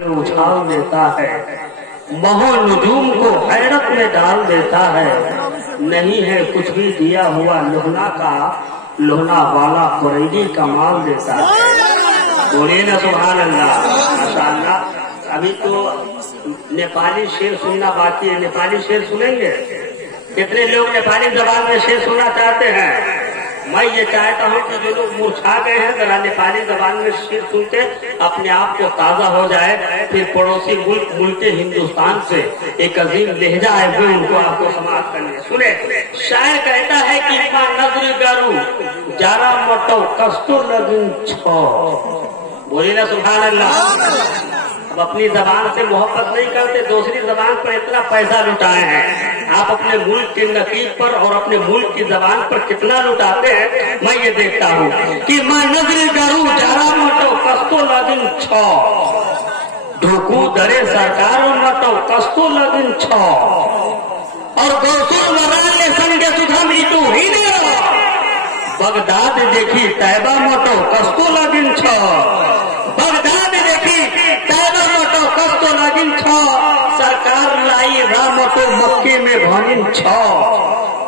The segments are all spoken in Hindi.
उछाल देता है, महो नुजूम को हैरत में डाल देता है। नहीं है कुछ भी दिया हुआ लोहना का, लोहना वाला कुरैदी कमाल देता है। बोलिए ना सुभान अल्लाह, माशाअल्लाह। अभी तो नेपाली शेर सुनना बाकी है। नेपाली शेर सुनेंगे? कितने लोग नेपाली जबान में शेर सुनना चाहते हैं? मैं ये चाहता हूँ कि जो लोग मूर्छा गए हैं जरा नेपाली जबान में शेर सुनते अपने आप को ताजा हो जाए। फिर पड़ोसी मुल्क हिंदुस्तान से एक अजीम लहजा है वो उनको आपको समाप्त करने। सुने, शायर कहता है कि मां नजर गरू जारा मटो कस्तूर लगिन छो। बोली ना सुभान अल्लाह। अब अपनी जबान से मोहब्बत नहीं करते, दूसरी जबान पर इतना पैसा लुटाए हैं। आप अपने मुल्क के नकीब पर और अपने मुल्क की जबान पर कितना लुटाते हैं मैं ये देखता हूँ कि मां नजर गरू जारा मटो कस्तो लगिन छो, ढोकू दरे सरकार मटो कस्तो लगिन छो, और दोस्तों मराले संगे सुधम इतु ही बगदाद देखी तैबा मटो कस्तो लगिन छो, बगदाद देखी तैबा मटो कस्तो लगिन छो, सरकार लाई रामटो मक्के में भनिन छो,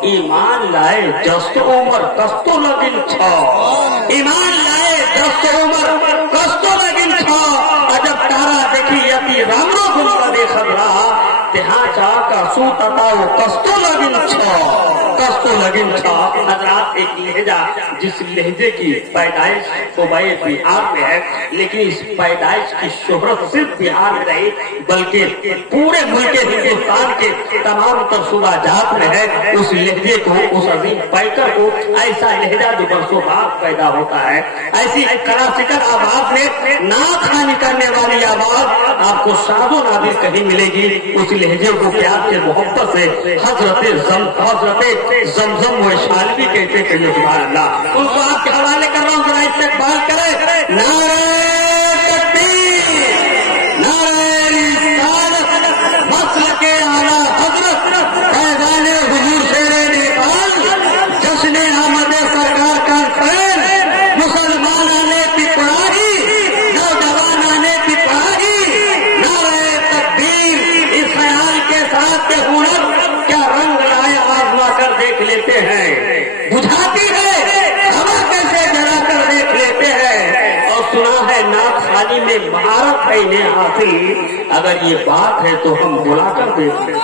ईमान लाए जस्तो उमर कस्तो लगिन छो, ईमान लाए जस्तो उमर कस्तो लगिन छो, अजब तारा देखी यति राम्रो गुणमा देखत रहा, त्यहाँ जाका सुतताओ कस्तो लगिन छो, कस्तो लगिन छो। हजरात, एक लहजा जिस लहजे की पैदाइश कोबाई बिहार में है, लेकिन इस पैदाइश की शोहरत सिर्फ बिहार में नहीं बल्कि पूरे मुल्क हिंदुस्तान के तमाम तरसूबा जात में है। उस लहजे को, उस अजीम पैकर को, ऐसा लहजा जो बरसों बाद पैदा होता है, ऐसी क्लासिकल आवाज में ना खानी करने वाली आवाज आपको शादो नादिर कहीं मिलेगी। उस लहजे को प्यार से मोहब्बत से हजरत जमजम व शालवी कहते कहिए सुभान अल्लाह। उनको आपके हवाले कर रहा हूँ, जरा इस्तेक़बाल करें। नारे तकबीर, नारे रिसालत, मसलक के आला हजरत फैज़ान हुजूर शेर नेपाल, जश्न अहमद सरकार का फैल, मुसलमान आने पिपराही, नौजवान आने पिपराही, नारे तकबीर। इस ख्याल के साथ के हुनर क्या रंग लाए आजमा कर देख लेते हैं, बुझाती है हवा कैसे जला कर देख लेते हैं। और सुना है नाथ खानी में महारत है इन्हें हासिल, अगर ये बात है तो हम बुला कर देखते हैं।